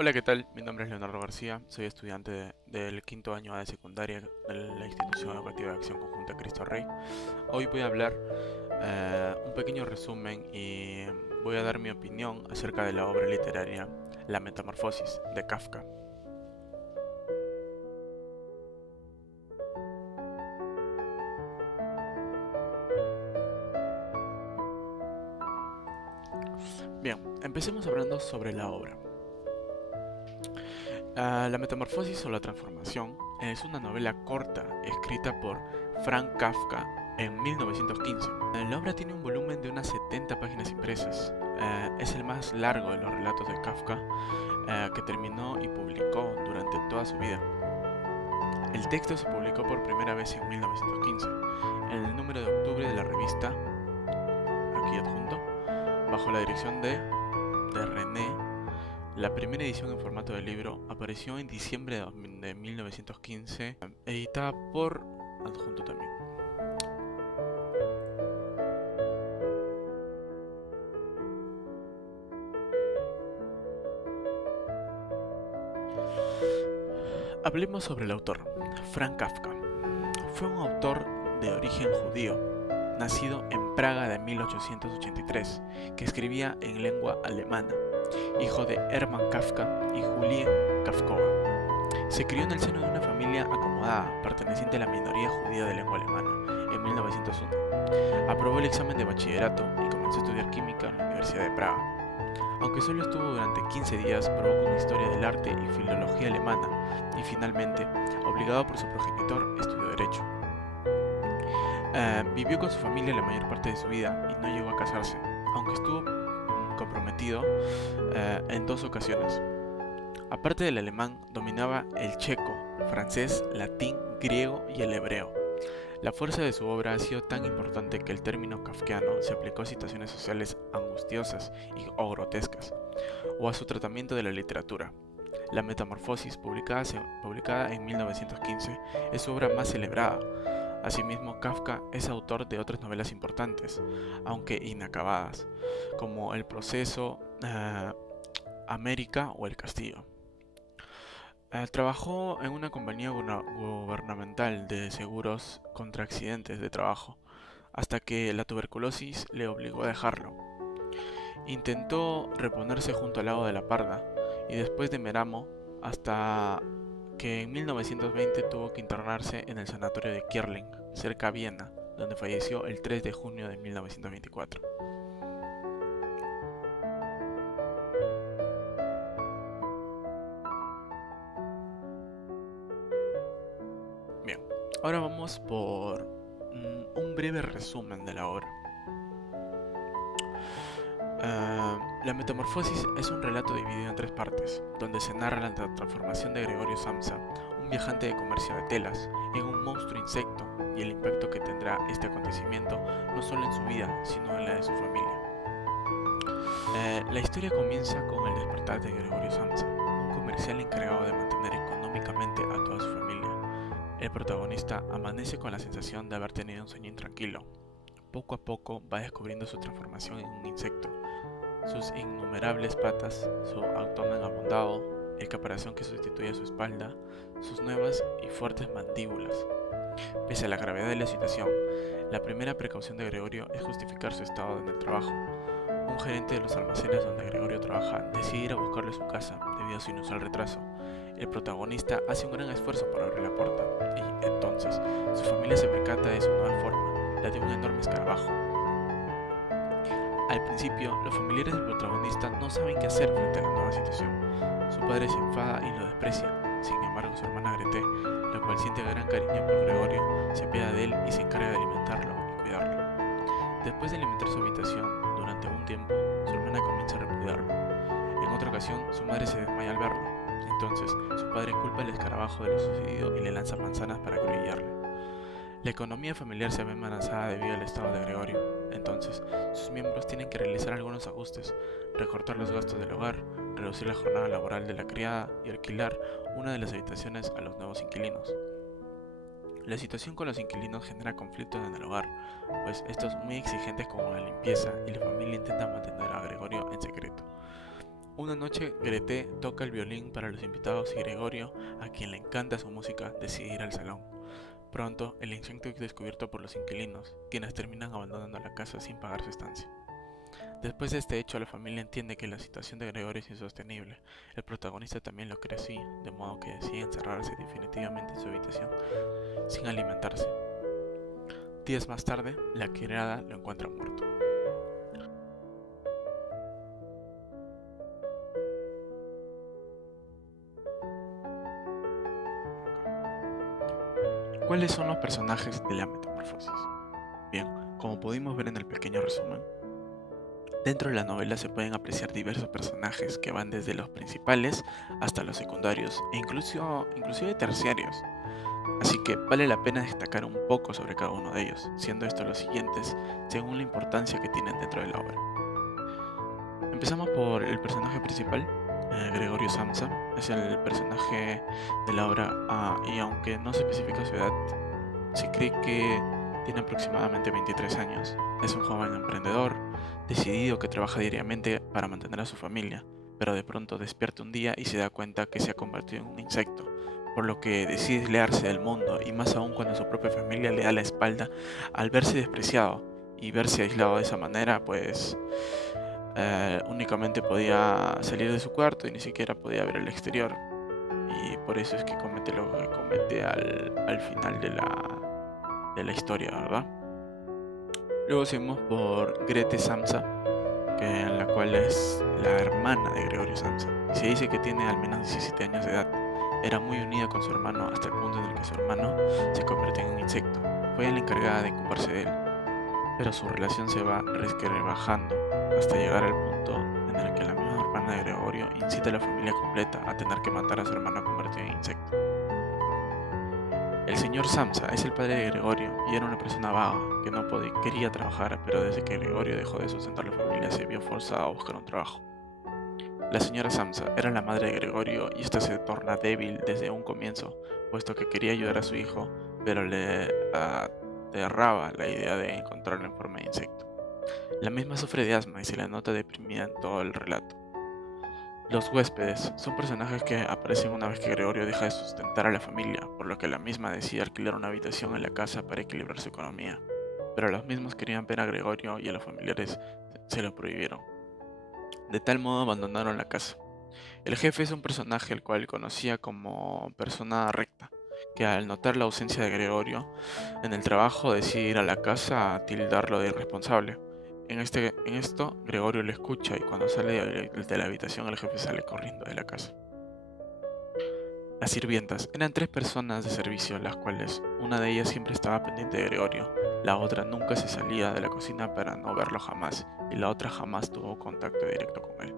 Hola, ¿qué tal? Mi nombre es Leonardo García, soy estudiante del quinto año A de secundaria de la Institución Educativa de Acción Conjunta Cristo Rey. Hoy voy a hablar un pequeño resumen y voy a dar mi opinión acerca de la obra literaria La Metamorfosis de Kafka. Bien, empecemos hablando sobre la obra. La Metamorfosis o la Transformación es una novela corta escrita por Frank Kafka en 1915. La obra tiene un volumen de unas 70 páginas impresas. Es el más largo de los relatos de Kafka que terminó y publicó durante toda su vida. El texto se publicó por primera vez en 1915 en el número de octubre de la revista, aquí adjunto, bajo la dirección de René. La primera edición en formato de libro apareció en diciembre de 1915, editada por adjunto también. Hablemos sobre el autor. Frank Kafka fue un autor de origen judío, nacido en Praga de 1883, que escribía en lengua alemana, hijo de Hermann Kafka y Julie Kafkova. Se crió en el seno de una familia acomodada, perteneciente a la minoría judía de lengua alemana, en 1901. Aprobó el examen de bachillerato y comenzó a estudiar química en la Universidad de Praga. Aunque solo estuvo durante 15 días, probó con historia del arte y filología alemana, y finalmente, obligado por su progenitor, estudió Derecho. Vivió con su familia la mayor parte de su vida y no llegó a casarse, aunque estuvo comprometido en 2 ocasiones. Aparte del alemán, dominaba el checo, francés, latín, griego y el hebreo. La fuerza de su obra ha sido tan importante que el término kafkiano se aplicó a situaciones sociales angustiosas o grotescas, o a su tratamiento de la literatura. La Metamorfosis, publicada en 1915, es su obra más celebrada. Asimismo, Kafka es autor de otras novelas importantes, aunque inacabadas, como El Proceso, América o El Castillo. Trabajó en una compañía gubernamental de seguros contra accidentes de trabajo, hasta que la tuberculosis le obligó a dejarlo. Intentó reponerse junto al lago de la Parda y después de Meramo, hasta que en 1920 tuvo que internarse en el sanatorio de Kierling, cerca de Viena, donde falleció el 3 de junio de 1924. Bien, ahora vamos por un breve resumen de la obra. La Metamorfosis es un relato dividido en 3 partes, donde se narra la transformación de Gregorio Samsa, un viajante de comercio de telas, en un monstruo insecto y el impacto que tendrá este acontecimiento no solo en su vida, sino en la de su familia. La historia comienza con el despertar de Gregorio Samsa, un comercial encargado de mantener económicamente a toda su familia. El protagonista amanece con la sensación de haber tenido un sueño intranquilo. Poco a poco va descubriendo su transformación en un insecto, sus innumerables patas, su abdomen abondado, el caparazón que sustituye a su espalda, sus nuevas y fuertes mandíbulas. Pese a la gravedad de la situación, la primera precaución de Gregorio es justificar su estado en el trabajo. Un gerente de los almacenes donde Gregorio trabaja decide ir a buscarle a su casa debido a su inusual retraso. El protagonista hace un gran esfuerzo para abrir la puerta y, entonces, su familia se percata de su nueva forma, la de un enorme escarabajo. Al principio, los familiares del protagonista no saben qué hacer frente a la nueva situación. Su padre se enfada y lo desprecia. Sin embargo, su hermana Grete, la cual siente gran cariño por Gregorio, se apiada de él y se encarga de alimentarlo y cuidarlo. Después de alimentar su habitación durante un tiempo, su hermana comienza a repudiarlo. En otra ocasión, su madre se desmaya al verlo. Entonces, su padre culpa al escarabajo de lo sucedido y le lanza manzanas para acribillarle. La economía familiar se ve amenazada debido al estado de Gregorio. Entonces, sus miembros tienen que realizar algunos ajustes, recortar los gastos del hogar, reducir la jornada laboral de la criada y alquilar una de las habitaciones a los nuevos inquilinos. La situación con los inquilinos genera conflictos en el hogar, pues estos son muy exigentes con la limpieza y la familia intenta mantener a Gregorio en secreto. Una noche, Grete toca el violín para los invitados y Gregorio, a quien le encanta su música, decide ir al salón. Pronto, el insecto es descubierto por los inquilinos, quienes terminan abandonando la casa sin pagar su estancia. Después de este hecho, la familia entiende que la situación de Gregorio es insostenible. El protagonista también lo cree así, de modo que decide encerrarse definitivamente en su habitación, sin alimentarse. Días más tarde, la criada lo encuentra muerto. ¿Cuáles son los personajes de la metamorfosis? Bien, como pudimos ver en el pequeño resumen, dentro de la novela se pueden apreciar diversos personajes que van desde los principales hasta los secundarios e inclusive terciarios. Así que vale la pena destacar un poco sobre cada uno de ellos, siendo estos los siguientes según la importancia que tienen dentro de la obra. Empezamos por el personaje principal, Gregorio Samsa. Es el personaje de la obra y aunque no se especifica su edad, se cree que tiene aproximadamente 23 años. Es un joven emprendedor, decidido, que trabaja diariamente para mantener a su familia, pero de pronto despierta un día y se da cuenta que se ha convertido en un insecto, por lo que decide aislarse del mundo, y más aún cuando su propia familia le da la espalda. Al verse despreciado y verse aislado de esa manera, pues únicamente podía salir de su cuarto y ni siquiera podía ver el exterior. Y por eso es que comete lo que comete al final de la historia, ¿verdad? Luego seguimos por Grete Samsa, en la cual es la hermana de Gregorio Samsa. Y se dice que tiene al menos 17 años de edad. Era muy unida con su hermano hasta el punto en el que su hermano se convirtió en un insecto. Fue la encargada de ocuparse de él, pero su relación se va resquebrajando hasta llegar al punto en el que la misma hermana de Gregorio incita a la familia completa a tener que matar a su hermano convertido en insecto. El señor Samsa es el padre de Gregorio y era una persona vaga que no quería trabajar, pero desde que Gregorio dejó de sustentar a la familia se vio forzado a buscar un trabajo. La señora Samsa era la madre de Gregorio y esta se torna débil desde un comienzo, puesto que quería ayudar a su hijo, pero le aterraba la idea de encontrarlo en forma de insecto. La misma sufre de asma y se la nota deprimida en todo el relato. Los huéspedes son personajes que aparecen una vez que Gregorio deja de sustentar a la familia, por lo que la misma decide alquilar una habitación en la casa para equilibrar su economía. Pero los mismos querían ver a Gregorio y a los familiares se lo prohibieron. De tal modo abandonaron la casa. El jefe es un personaje el cual conocía como persona recta, que al notar la ausencia de Gregorio en el trabajo decide ir a la casa a tildarlo de irresponsable. En esto, Gregorio lo escucha y cuando sale de la habitación el jefe sale corriendo de la casa. Las sirvientas eran 3 personas de servicio, las cuales una de ellas siempre estaba pendiente de Gregorio, la otra nunca se salía de la cocina para no verlo jamás, y la otra jamás tuvo contacto directo con él.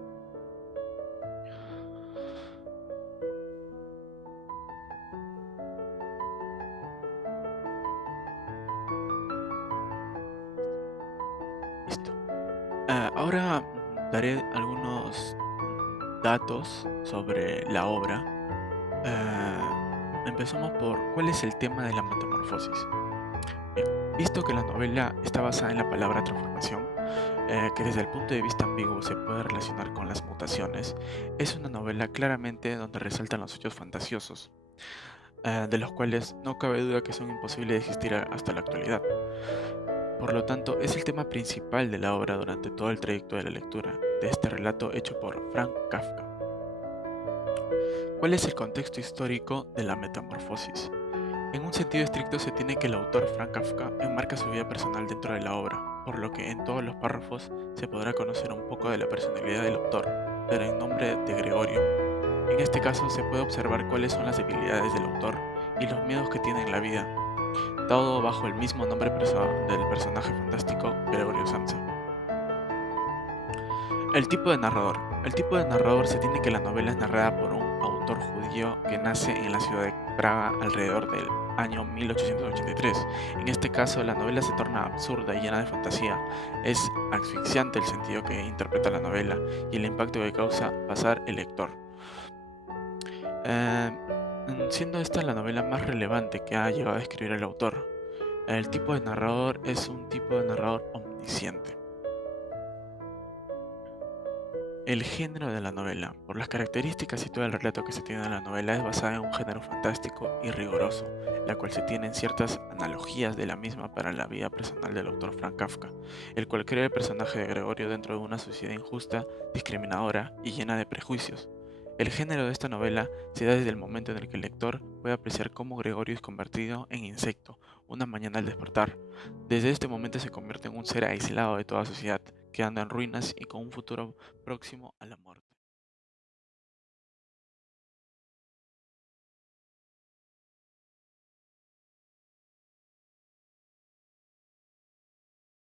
Listo. Ahora daré algunos datos sobre la obra. Empezamos por ¿cuál es el tema de la metamorfosis? Bien, visto que la novela está basada en la palabra transformación, que desde el punto de vista ambiguo se puede relacionar con las mutaciones, es una novela claramente donde resaltan los hechos fantasiosos, de los cuales no cabe duda que son imposibles de existir hasta la actualidad. Por lo tanto, es el tema principal de la obra durante todo el trayecto de la lectura de este relato hecho por Frank Kafka. ¿Cuál es el contexto histórico de la metamorfosis? En un sentido estricto se tiene que el autor Frank Kafka enmarca su vida personal dentro de la obra, por lo que en todos los párrafos se podrá conocer un poco de la personalidad del autor, pero en nombre de Gregorio. En este caso se puede observar cuáles son las debilidades del autor y los miedos que tiene en la vida, todo bajo el mismo nombre del personaje fantástico Gregorio Samsa. El tipo de narrador. El tipo de narrador se tiene que la novela es narrada por un autor judío que nace en la ciudad de Praga alrededor del año 1883. En este caso, la novela se torna absurda y llena de fantasía. Es asfixiante el sentido que interpreta la novela y el impacto que causa pasar el lector. Siendo esta la novela más relevante que ha llegado a escribir el autor. El tipo de narrador es un tipo de narrador omnisciente. El género de la novela. Por las características y todo el relato que se tiene en la novela es basada en un género fantástico y riguroso, la cual se tienen ciertas analogías de la misma para la vida personal del autor Frank Kafka, el cual crea el personaje de Gregorio dentro de una sociedad injusta, discriminadora y llena de prejuicios. El género de esta novela se da desde el momento en el que el lector puede apreciar cómo Gregorio es convertido en insecto una mañana al despertar. Desde este momento se convierte en un ser aislado de toda sociedad, quedando en ruinas y con un futuro próximo a la muerte.